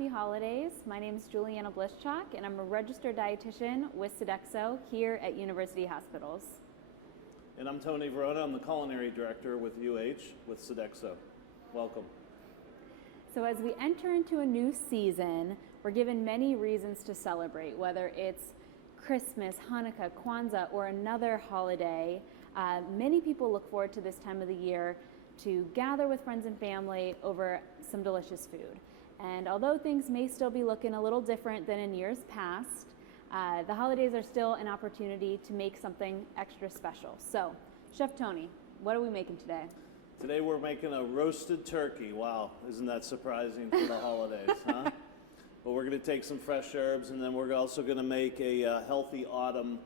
happy holidays. My name is Juliana Blischak, and I'm a registered dietitian with Sodexo here at University Hospitals. And I'm Tony Verona. I'm the culinary director with UH with Sodexo. Welcome. So as we enter into a new season, we're given many reasons to celebrate, whether it's Christmas, Hanukkah, Kwanzaa, or another holiday. Many people look forward to this time of the year to gather with friends and family over some delicious food. And although things may still be looking a little different than in years past, the holidays are still an opportunity to make something extra special. So, Chef Tony, what are we making today? Today we're making a roasted turkey. Wow, isn't that surprising for the holidays, huh? But we're going to take some fresh herbs, and then we're also going to make a healthy autumn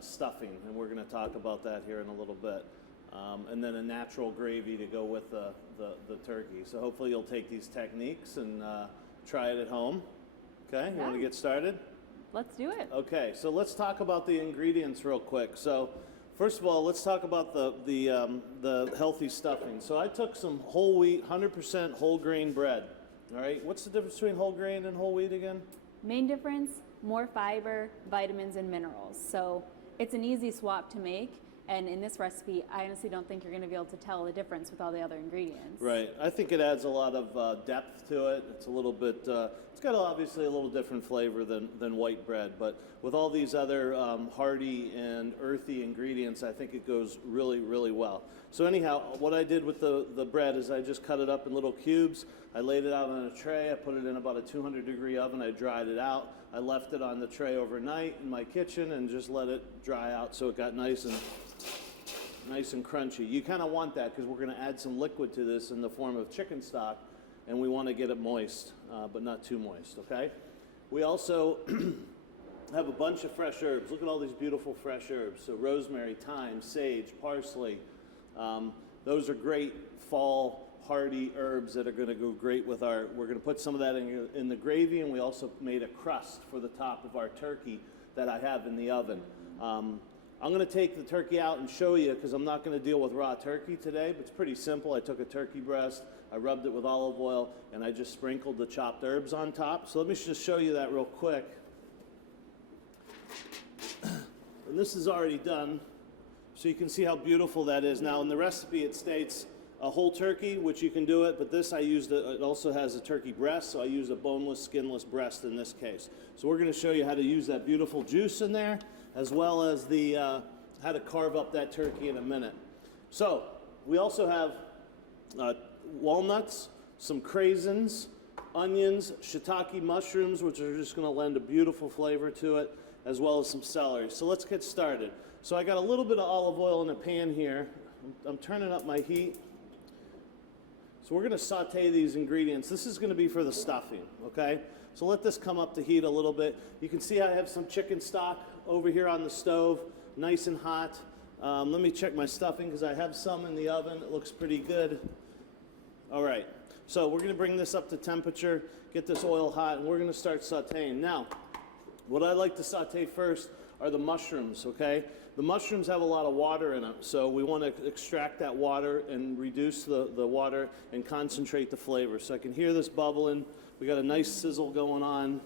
stuffing, and we're going to talk about that here in a little bit. And then a natural gravy to go with the turkey. So hopefully you'll take these techniques and try it at home. Okay, you want to get started? Let's do it. Okay, so let's talk about the ingredients real quick. So first of all, let's talk about the healthy stuffing. So I took some whole wheat, 100% whole grain bread. All right, what's the difference between whole grain and whole wheat again? Main difference, more fiber, vitamins, and minerals. So it's an easy swap to make. And in this recipe, I honestly don't think you're going to be able to tell the difference with all the other ingredients. Right. I think it adds a lot of depth to it. It's a little bit, it's got obviously a little different flavor than white bread. But with all these other hearty and earthy ingredients, I think it goes really, really well. So anyhow, what I did with the bread is I just cut it up in little cubes. I laid it out on a tray. I put it in about a 200-degree oven. I dried it out. I left it on the tray overnight in my kitchen and just let it dry out so it got nice and crunchy. You kind of want that because we're going to add some liquid to this in the form of chicken stock, and we want to get it moist, but not too moist, okay? We also have a bunch of fresh herbs. Look at all these beautiful fresh herbs. So rosemary, thyme, sage, parsley. Those are great fall hearty herbs that are going to go great with we're going to put some of that in the gravy, and we also made a crust for the top of our turkey that I have in the oven. I'm going to take the turkey out and show you because I'm not going to deal with raw turkey today, but it's pretty simple. I took a turkey breast, I rubbed it with olive oil, and I just sprinkled the chopped herbs on top. So let me just show you that real quick. And this is already done, so you can see how beautiful that is. Now in the recipe it states a whole turkey, which you can do it, but this it also has a turkey breast, so I used a boneless, skinless breast in this case. So we're going to show you how to use that beautiful juice in there, as well as how to carve up that turkey in a minute. So we also have walnuts, some craisins, onions, shiitake mushrooms, which are just going to lend a beautiful flavor to it, as well as some celery. So let's get started. So I got a little bit of olive oil in a pan here. I'm turning up my heat. So we're going to saute these ingredients. This is going to be for the stuffing, okay? So let this come up to heat a little bit. You can see I have some chicken stock over here on the stove, nice and hot. Let me check my stuffing because I have some in the oven. It looks pretty good. All right, so we're going to bring this up to temperature, get this oil hot, and we're going to start sauteing. Now, what I like to saute first are the mushrooms, okay? The mushrooms have a lot of water in them, so we want to extract that water and reduce the water and concentrate the flavor. So I can hear this bubbling. We got a nice sizzle going on.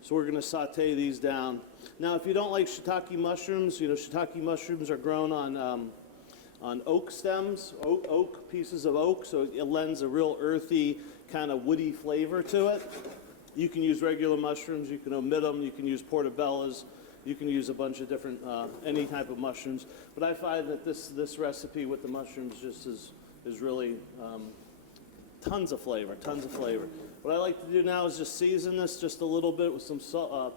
So we're going to saute these down. Now, if you don't like shiitake mushrooms, you know, shiitake mushrooms are grown on oak stems, oak pieces of oak, so it lends a real earthy, kind of woody flavor to it. You can use regular mushrooms, you can omit them, you can use portobellas, you can use a bunch of different, any type of mushrooms. But I find that this recipe with the mushrooms just is really tons of flavor, tons of flavor. What I like to do now is just season this just a little bit with some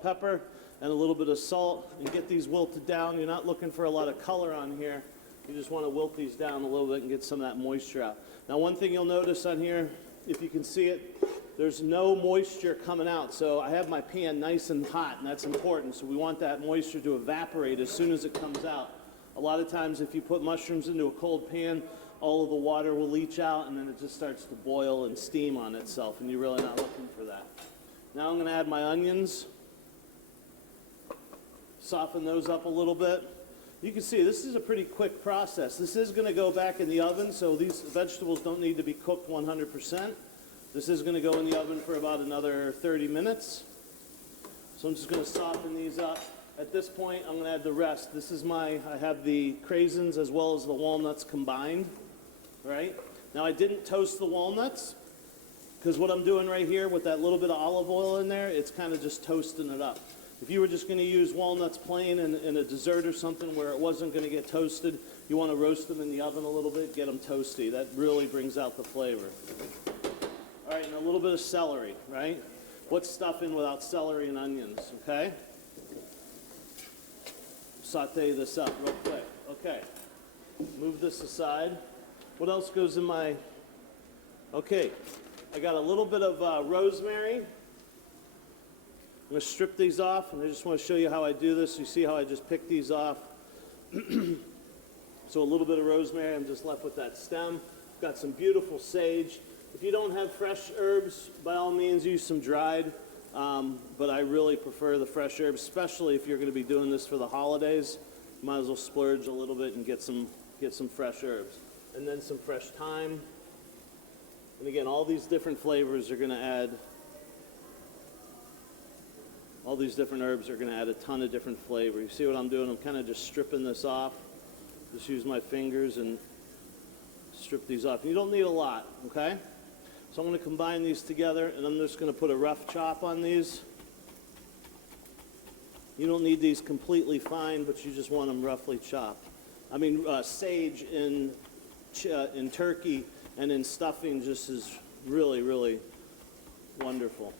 pepper and a little bit of salt and get these wilted down. You're not looking for a lot of color on here. You just want to wilt these down a little bit and get some of that moisture out. Now, one thing you'll notice on here, if you can see it, there's no moisture coming out. So I have my pan nice and hot, and that's important. So we want that moisture to evaporate as soon as it comes out. A lot of times if you put mushrooms into a cold pan, all of the water will leach out, and then it just starts to boil and steam on itself, and you're really not looking for that. Now I'm going to add my onions. Soften those up a little bit. You can see this is a pretty quick process. This is going to go back in the oven, so these vegetables don't need to be cooked 100%. This is going to go in the oven for about another 30 minutes. So I'm just going to soften these up. At this point, I'm going to add the rest. I have the craisins as well as the walnuts combined, right? Now I didn't toast the walnuts because what I'm doing right here with that little bit of olive oil in there, it's kind of just toasting it up. If you were just going to use walnuts plain in a dessert or something where it wasn't going to get toasted, you want to roast them in the oven a little bit, get them toasty. That really brings out the flavor. All right, and a little bit of celery, right? What's stuffing without celery and onions, okay? Saute this up real quick. Okay, move this aside. What else goes in my... Okay, I got a little bit of rosemary. I'm going to strip these off, and I just want to show you how I do this. You see how I just pick these off? So a little bit of rosemary, I'm just left with that stem. Got some beautiful sage. If you don't have fresh herbs, by all means use some dried, but I really prefer the fresh herbs, especially if you're going to be doing this for the holidays. You might as well splurge a little bit and get some fresh herbs. And then some fresh thyme. And again, all these different flavors are going to add, all these different herbs are going to add a ton of different flavor. You see what I'm doing? I'm kind of just stripping this off. Just use my fingers and strip these off. You don't need a lot, okay? So I'm going to combine these together, and I'm just going to put a rough chop on these. You don't need these completely fine, but you just want them roughly chopped. I mean, sage in turkey and in stuffing just is really, really wonderful.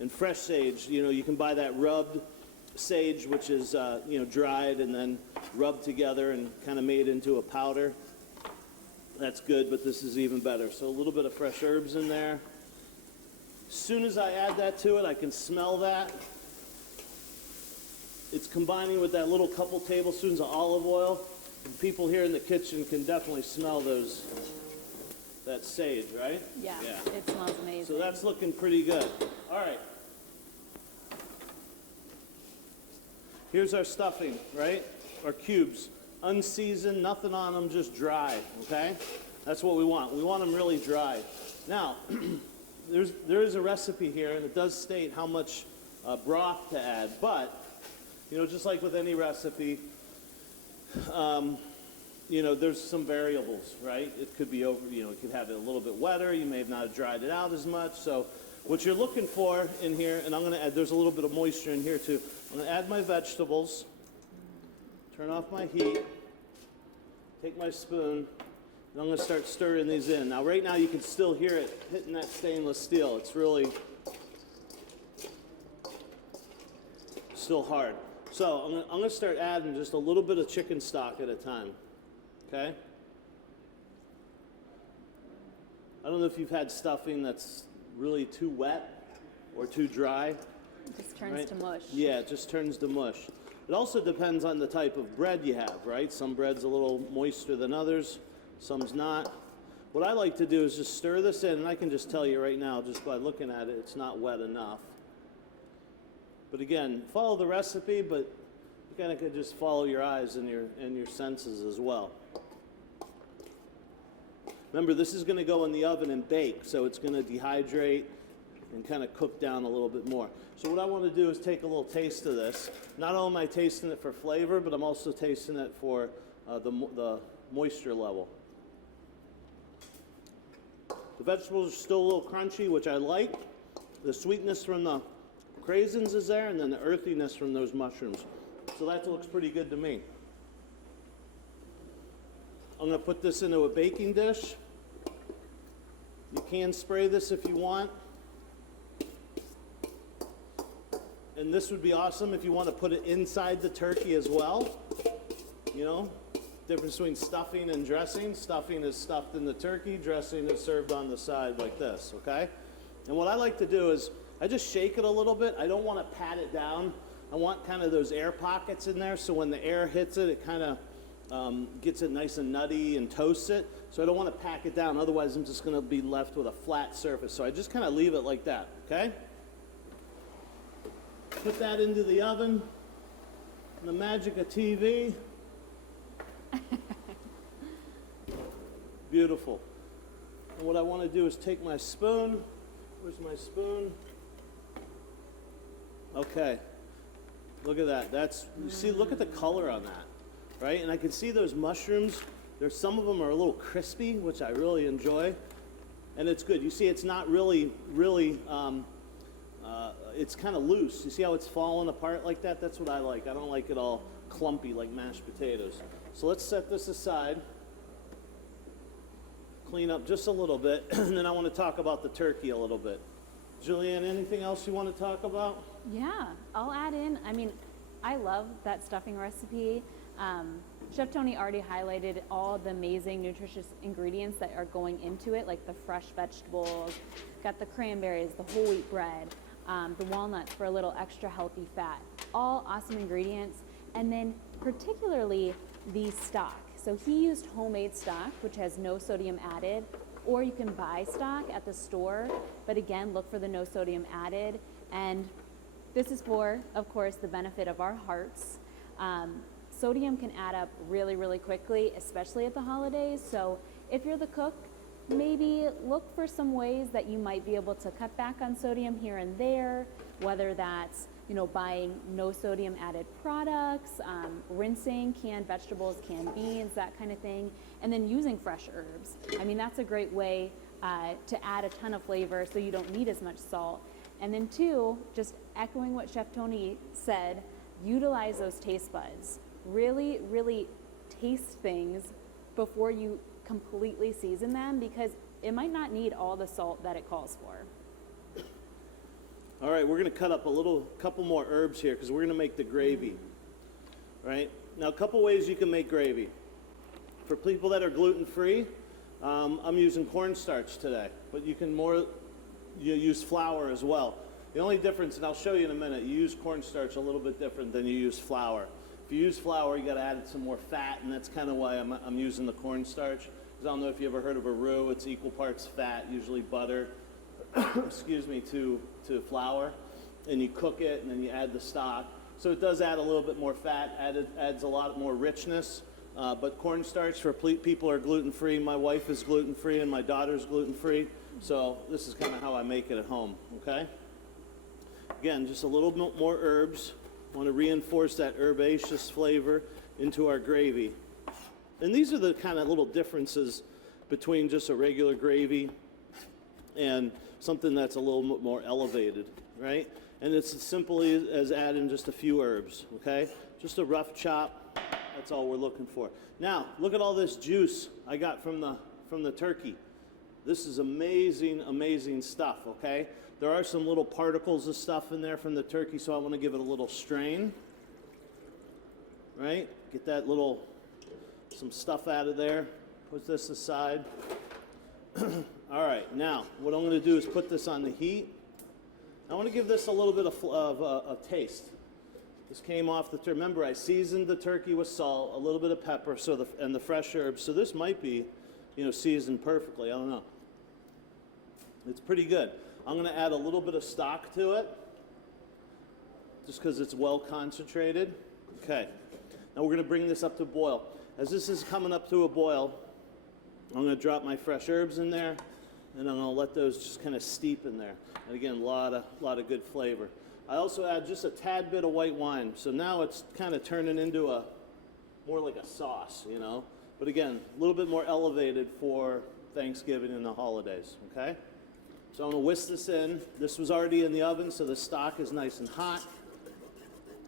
And fresh sage, you can buy that rubbed sage, which is, dried and then rubbed together and kind of made into a powder. That's good, but this is even better. So a little bit of fresh herbs in there. As soon as I add that to it, I can smell that. It's combining with that little couple tablespoons of olive oil. And people here in the kitchen can definitely smell that sage, right? Yeah, it smells amazing. So that's looking pretty good. All right. Here's our stuffing, right? Our cubes. Unseasoned, nothing on them, just dry, okay? That's what we want. We want them really dry. Now, there is a recipe here, and it does state how much broth to add, but, just like with any recipe, there's some variables, right? It could be over, it could have it a little bit wetter. You may have not dried it out as much. So what you're looking for in here, and I'm going to add, there's a little bit of moisture in here too. I'm going to add my vegetables. Turn off my heat, take my spoon, and I'm going to start stirring these in. Now, right now, you can still hear it hitting that stainless steel. It's really still hard. So I'm going to start adding just a little bit of chicken stock at a time, okay? I don't know if you've had stuffing that's really too wet or too dry. It just turns to mush. Yeah, it just turns to mush. It also depends on the type of bread you have, right? Some bread's a little moister than others, some's not. What I like to do is just stir this in, and I can just tell you right now, just by looking at it, it's not wet enough. But again, follow the recipe, but you kind of could just follow your eyes and your senses as well. Remember, this is going to go in the oven and bake, so it's going to dehydrate and kind of cook down a little bit more. So what I want to do is take a little taste of this. Not only am I tasting it for flavor, but I'm also tasting it for the moisture level. The vegetables are still a little crunchy, which I like. The sweetness from the craisins is there, and then the earthiness from those mushrooms. So that looks pretty good to me. I'm going to put this into a baking dish. You can spray this if you want. And this would be awesome if you want to put it inside the turkey as well. Difference between stuffing and dressing. Stuffing is stuffed in the turkey. Dressing is served on the side like this, okay? And what I like to do is I just shake it a little bit. I don't want to pat it down. I want kind of those air pockets in there, so when the air hits it, it kind of gets it nice and nutty and toasts it. So I don't want to pack it down. Otherwise, I'm just going to be left with a flat surface. So I just kind of leave it like that, okay? Put that into the oven. The magic of TV. Beautiful. And what I want to do is take my spoon. Where's my spoon? Okay. Look at that. That's, you see, look at the color on that, right? And I can see those mushrooms. There's some of them are a little crispy, which I really enjoy. And it's good. You see, it's not really, it's kind of loose. You see how it's falling apart like that? That's what I like. I don't like it all clumpy like mashed potatoes. So let's set this aside. Clean up just a little bit. And then I want to talk about the turkey a little bit. Julianne, anything else you want to talk about? Yeah, I'll add in, I mean, I love that stuffing recipe. Chef Tony already highlighted all the amazing nutritious ingredients that are going into it, like the fresh vegetables, got the cranberries, the whole wheat bread, the walnuts for a little extra healthy fat. All awesome ingredients. And then particularly the stock. So he used homemade stock, which has no sodium added, or you can buy stock at the store, but again, look for the no sodium added. And this is for, of course, the benefit of our hearts. Sodium can add up really, really quickly, especially at the holidays. So if you're the cook, maybe look for some ways that you might be able to cut back on sodium here and there, whether that's, you know, buying no sodium added products, rinsing canned vegetables, canned beans, that kind of thing, and then using fresh herbs. I mean, that's a great way to add a ton of flavor so you don't need as much salt. And then two, just echoing what Chef Tony said, utilize those taste buds. Really, really taste things before you completely season them, because it might not need all the salt that it calls for. All right, we're going to cut up a couple more herbs here because we're going to make the gravy, right? Now, a couple ways you can make gravy. For people that are gluten-free, I'm using cornstarch today, but you can use flour as well. The only difference, and I'll show you in a minute, you use cornstarch a little bit different than you use flour. If you use flour, you got to add some more fat, and that's kind of why I'm using the cornstarch. Because I don't know if you ever heard of a roux. It's equal parts fat, usually butter, excuse me, to flour, and you cook it, and then you add the stock. So it does add a little bit more fat, adds a lot more richness. But cornstarch for people who are gluten-free. My wife is gluten-free, and my daughter's gluten-free. So this is kind of how I make it at home, okay? Again, just a little bit more herbs. Want to reinforce that herbaceous flavor into our gravy. And these are the kind of little differences between just a regular gravy and something that's a little bit more elevated, right? And it's as simple as adding just a few herbs, okay? Just a rough chop, that's all we're looking for. Now, look at all this juice I got from the turkey. This is amazing, amazing stuff, okay? There are some little particles of stuff in there from the turkey, so I want to give it a little strain, right? Get that some stuff out of there. Put this aside. All right, now what I'm going to do is put this on the heat. I want to give this a little bit of taste. This came off the turkey. Remember, I seasoned the turkey with salt, a little bit of pepper, and the fresh herbs. So this might be, seasoned perfectly. I don't know. It's pretty good. I'm going to add a little bit of stock to it, just because it's well concentrated. Okay. Now we're going to bring this up to boil. As this is coming up to a boil, I'm going to drop my fresh herbs in there, and I'm going to let those just kind of steep in there. And again, a lot of good flavor. I also add just a tad bit of white wine. So now it's kind of turning into more like a sauce, But again, a little bit more elevated for Thanksgiving and the holidays, okay? So I'm going to whisk this in. This was already in the oven, so the stock is nice and hot.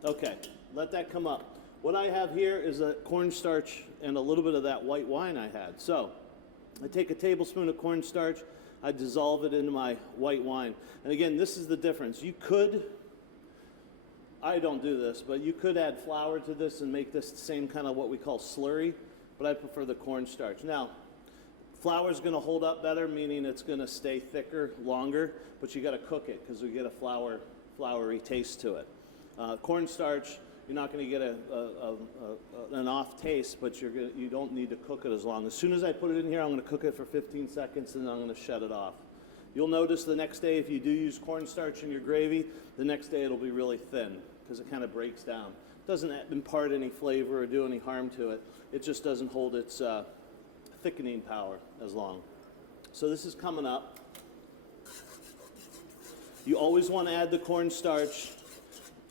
Okay, let that come up. What I have here is a cornstarch and a little bit of that white wine I had. So I take a tablespoon of cornstarch, I dissolve it into my white wine. And again, this is the difference. I don't do this, but you could add flour to this and make this the same kind of what we call slurry, but I prefer the cornstarch. Now, flour is going to hold up better, meaning it's going to stay thicker longer, but you got to cook it because we get a floury taste to it. Cornstarch, you're not going to get an off taste, but you don't need to cook it as long. As soon as I put it in here, I'm going to cook it for 15 seconds, and then I'm going to shut it off. You'll notice the next day, if you do use cornstarch in your gravy, the next day it'll be really thin because it kind of breaks down. It doesn't impart any flavor or do any harm to it. It just doesn't hold its thickening power as long. So this is coming up. You always want to add the cornstarch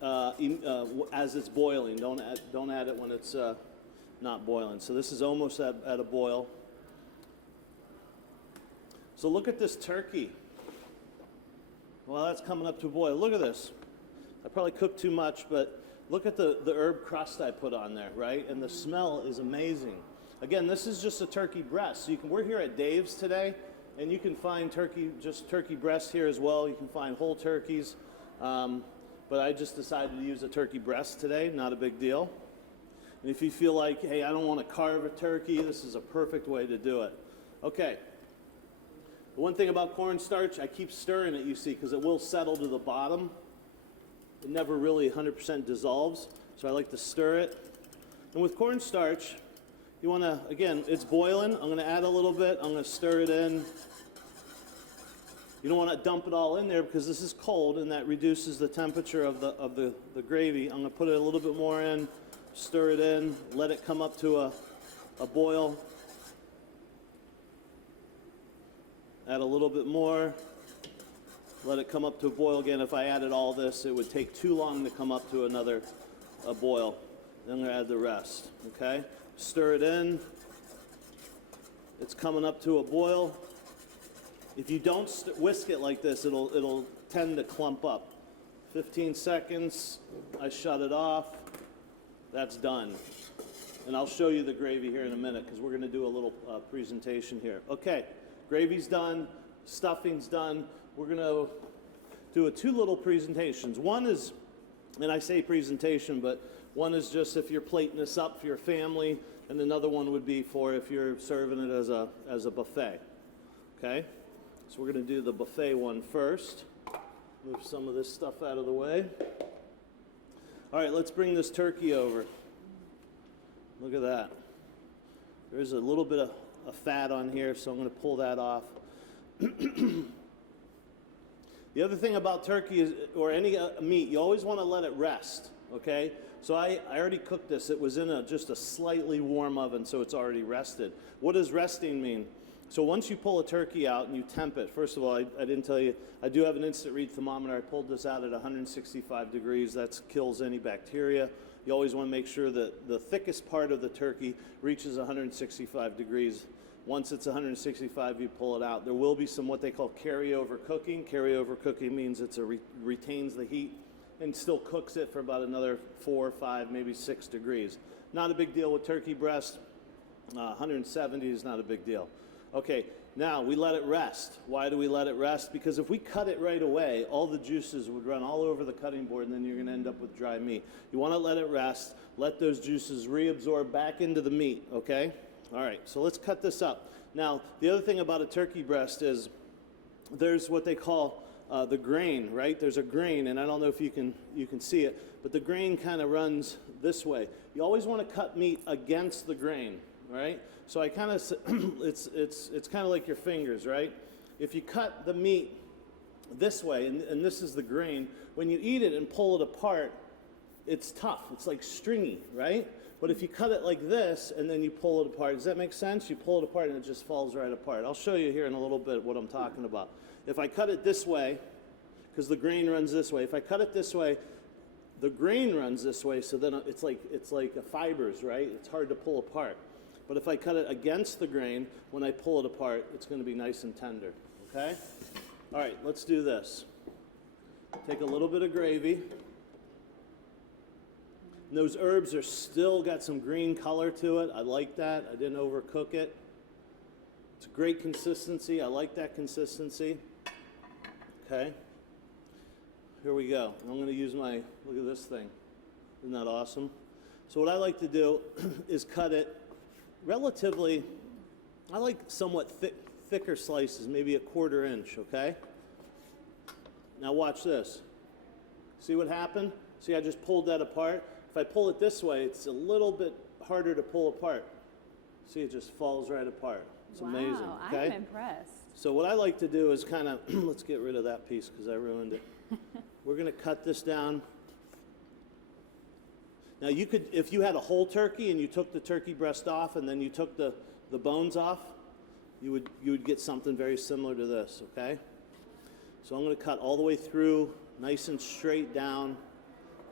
as it's boiling. Don't add it when it's not boiling. So this is almost at a boil. So look at this turkey. Well, that's coming up to a boil. Look at this. I probably cooked too much, but look at the herb crust I put on there, right? And the smell is amazing. Again, this is just a turkey breast. So we're here at Dave's today, and you can find turkey breast here as well. You can find whole turkeys. But I just decided to use a turkey breast today, not a big deal. And if you feel like, hey, I don't want to carve a turkey, this is a perfect way to do it. Okay. The one thing about cornstarch, I keep stirring it, you see, because it will settle to the bottom. It never really 100% dissolves, so I like to stir it. And with cornstarch, you want to, again, it's boiling. I'm going to add a little bit. I'm going to stir it in. You don't want to dump it all in there because this is cold, and that reduces the temperature of the gravy. I'm going to put it a little bit more in, stir it in, let it come up to a boil. Add a little bit more. Let it come up to a boil again. If I added all this, it would take too long to come up to a boil. Then I'm going to add the rest, okay? Stir it in. It's coming up to a boil. If you don't whisk it like this, it'll tend to clump up. 15 seconds, I shut it off. That's done. And I'll show you the gravy here in a minute because we're going to do a little presentation here. Okay, gravy's done, stuffing's done. We're going to do two little presentations. One is, and I say presentation, but one is just if you're plating this up for your family, and another one would be for if you're serving it as a buffet. Okay? So we're going to do the buffet one first. Move some of this stuff out of the way. All right, let's bring this turkey over. Look at that. There's a little bit of fat on here, so I'm going to pull that off. The other thing about turkey is, or any meat, you always want to let it rest, okay? So I already cooked this. It was in just a slightly warm oven, so it's already rested. What does resting mean? So once you pull a turkey out and you temp it, first of all, I didn't tell you, I do have an instant read thermometer. I pulled this out at 165 degrees. That kills any bacteria. You always want to make sure that the thickest part of the turkey reaches 165 degrees. Once it's 165, you pull it out. There will be some what they call carryover cooking. Carryover cooking means it retains the heat and still cooks it for about another 4, 5, maybe 6 degrees. Not a big deal with turkey breast. 170 is not a big deal. Okay, now we let it rest. Why do we let it rest? Because if we cut it right away, all the juices would run all over the cutting board, and then you're going to end up with dry meat. You want to let it rest. Let those juices reabsorb back into the meat, okay? All right, so let's cut this up. Now, the other thing about a turkey breast is there's what they call the grain, right? There's a grain, and I don't know if you can see it, but the grain kind of runs this way. You always want to cut meat against the grain, right? So I kind of, it's kind of like your fingers, right? If you cut the meat this way, and this is the grain, when you eat it and pull it apart, it's tough. It's like stringy, right? But if you cut it like this and then you pull it apart, does that make sense? You pull it apart and it just falls right apart. I'll show you here in a little bit what I'm talking about. If I cut it this way, because the grain runs this way, if I cut it this way, the grain runs this way, so then it's like fibers, right? It's hard to pull apart. But if I cut it against the grain, when I pull it apart, it's going to be nice and tender, okay? All right, let's do this. Take a little bit of gravy. And those herbs are still got some green color to it. I like that. I didn't overcook it. It's a great consistency. I like that consistency. Okay. Here we go. I'm going to use look at this thing. Isn't that awesome? So what I like to do is cut it relatively, I like somewhat thicker slices, maybe a 1/4 inch, okay? Now watch this. See what happened? See, I just pulled that apart. If I pull it this way, it's a little bit harder to pull apart. See, it just falls right apart. It's amazing, okay? I'm impressed. So what I like to do is kind of, let's get rid of that piece because I ruined it. We're going to cut this down. Now you could, if you had a whole turkey and you took the turkey breast off and then you took the bones off, you would get something very similar to this, okay? So I'm going to cut all the way through, nice and straight down,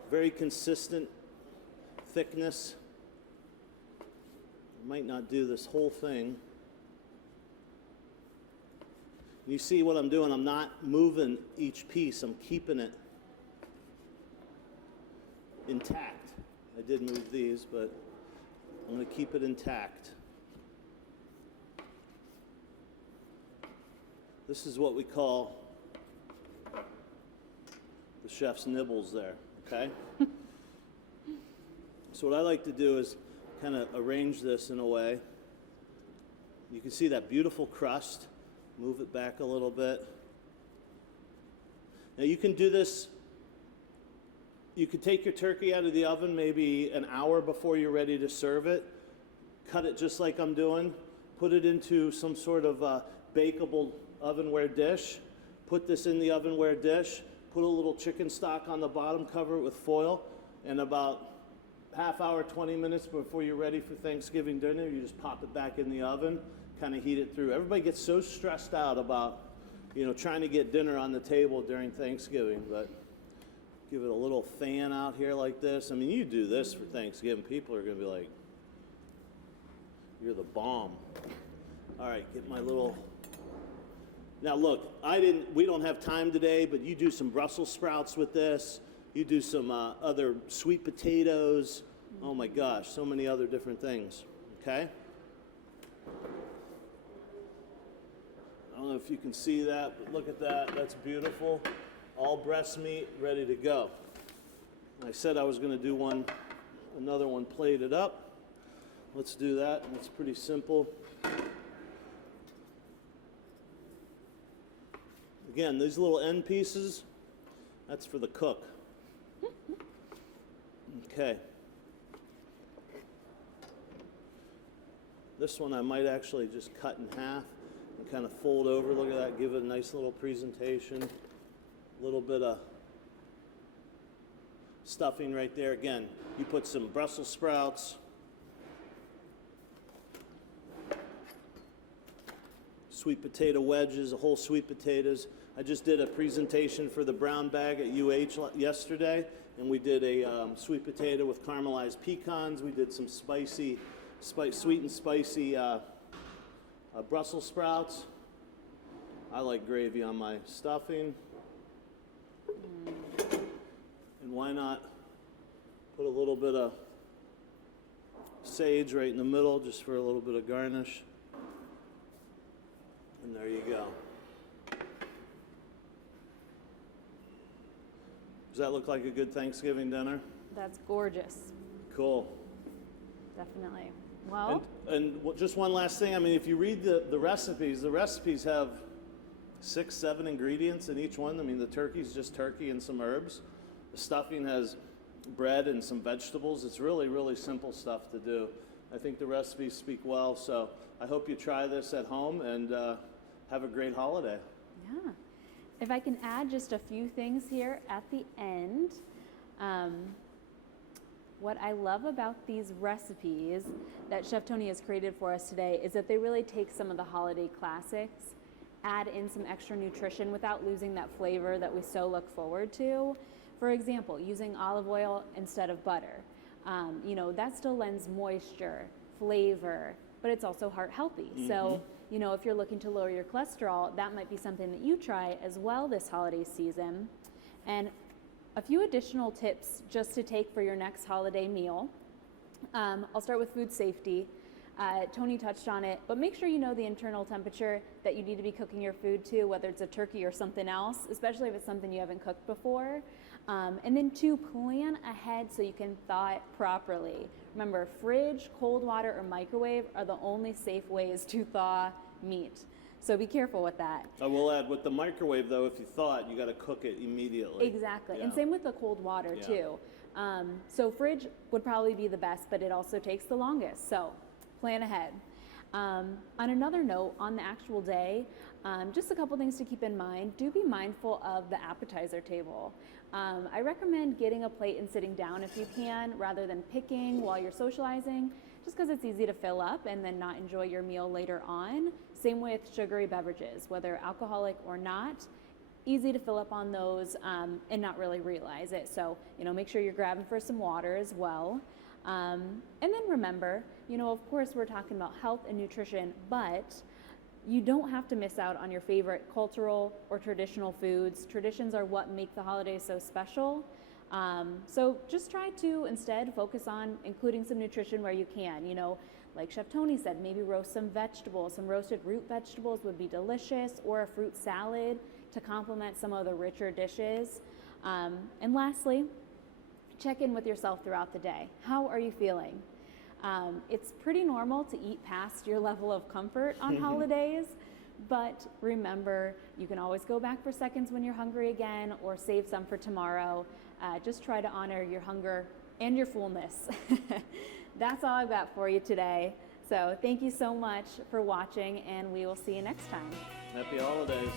very consistent thickness. Might not do this whole thing. You see what I'm doing? I'm not moving each piece. I'm keeping it intact. I did move these, but I'm going to keep it intact. This is what we call the chef's nibbles there, okay? So what I like to do is kind of arrange this in a way. You can see that beautiful crust. Move it back a little bit. Now you can do this, you could take your turkey out of the oven maybe an hour before you're ready to serve it. Cut it just like I'm doing. Put it into some sort of bakeable ovenware dish. Put this in the ovenware dish. Put a little chicken stock on the bottom, cover it with foil, and about half hour, 20 minutes before you're ready for Thanksgiving dinner, you just pop it back in the oven, kind of heat it through. Everybody gets so stressed out about, trying to get dinner on the table during Thanksgiving, but give it a little fan out here like this. I mean, you do this for Thanksgiving, people are going to be like, you're the bomb. All right, get my little... Now look, we don't have time today, but you do some Brussels sprouts with this. You do some other sweet potatoes. Oh my gosh, so many other different things, okay? I don't know if you can see that, but look at that, that's beautiful. All breast meat, ready to go. I said I was gonna do another one plated up. Let's do that, it's pretty simple. Again, these little end pieces, that's for the cook. Okay. This one I might actually just cut in half and kind of fold over. Look at that, give it a nice little presentation. A little bit of stuffing right there. Again, you put some Brussels sprouts, sweet potato wedges, whole sweet potatoes. I just did a presentation for the brown bag at UH yesterday, and we did a sweet potato with caramelized pecans. We did some sweet and spicy Brussels sprouts. I like gravy on my stuffing. And why not put a little bit of sage right in the middle just for a little bit of garnish. And there you go. Does that look like a good Thanksgiving dinner? That's gorgeous. Cool. Definitely. Well, and just one last thing. I mean, if you read the recipes have 6, 7 ingredients in each one. I mean, the turkey's just turkey and some herbs. The stuffing has bread and some vegetables. It's really, really simple stuff to do. I think the recipes speak well, so I hope you try this at home and have a great holiday. yeah. If I can add just a few things here at the end. What I love about these recipes that Chef Tony has created for us today is that they really take some of the holiday classics, add in some extra nutrition without losing that flavor that we so look forward to. For example, using olive oil instead of butter. That still lends moisture, flavor, but it's also heart healthy. Mm-hmm. So, if you're looking to lower your cholesterol, that might be something that you try as well this holiday season. And a few additional tips just to take for your next holiday meal. I'll start with food safety. Tony touched on it, but make sure you know the internal temperature that you need to be cooking your food to, whether it's a turkey or something else, especially if it's something you haven't cooked before. And then 2, plan ahead so you can thaw it properly. Remember, fridge, cold water, or microwave are the only safe ways to thaw meat. So be careful with that. I will add, with the microwave though, if you thaw it, you got to cook it immediately. Exactly, Yeah. and same with the cold water too. So fridge would probably be the best, but it also takes the longest, so plan ahead. On another note, on the actual day, just a couple things to keep in mind. Do be mindful of the appetizer table. I recommend getting a plate and sitting down if you can, rather than picking while you're socializing, just because it's easy to fill up and then not enjoy your meal later on. Same with sugary beverages, whether alcoholic or not, easy to fill up on those and not really realize it. So, make sure you're grabbing for some water as well. And then remember, of course we're talking about health and nutrition, but you don't have to miss out on your favorite cultural or traditional foods. Traditions are what make the holidays so special. So just try to instead focus on including some nutrition where you can. Like Chef Tony said, maybe roast some vegetables. Some roasted root vegetables would be delicious, or a fruit salad to complement some of the richer dishes. And lastly, check in with yourself throughout the day. How are you feeling? It's pretty normal to eat past your level of comfort on holidays, but remember, you can always go back for seconds when you're hungry again, or save some for tomorrow. Just try to honor your hunger and your fullness. That's all I've got for you today. So thank you so much for watching, and we will see you next time. Happy holidays.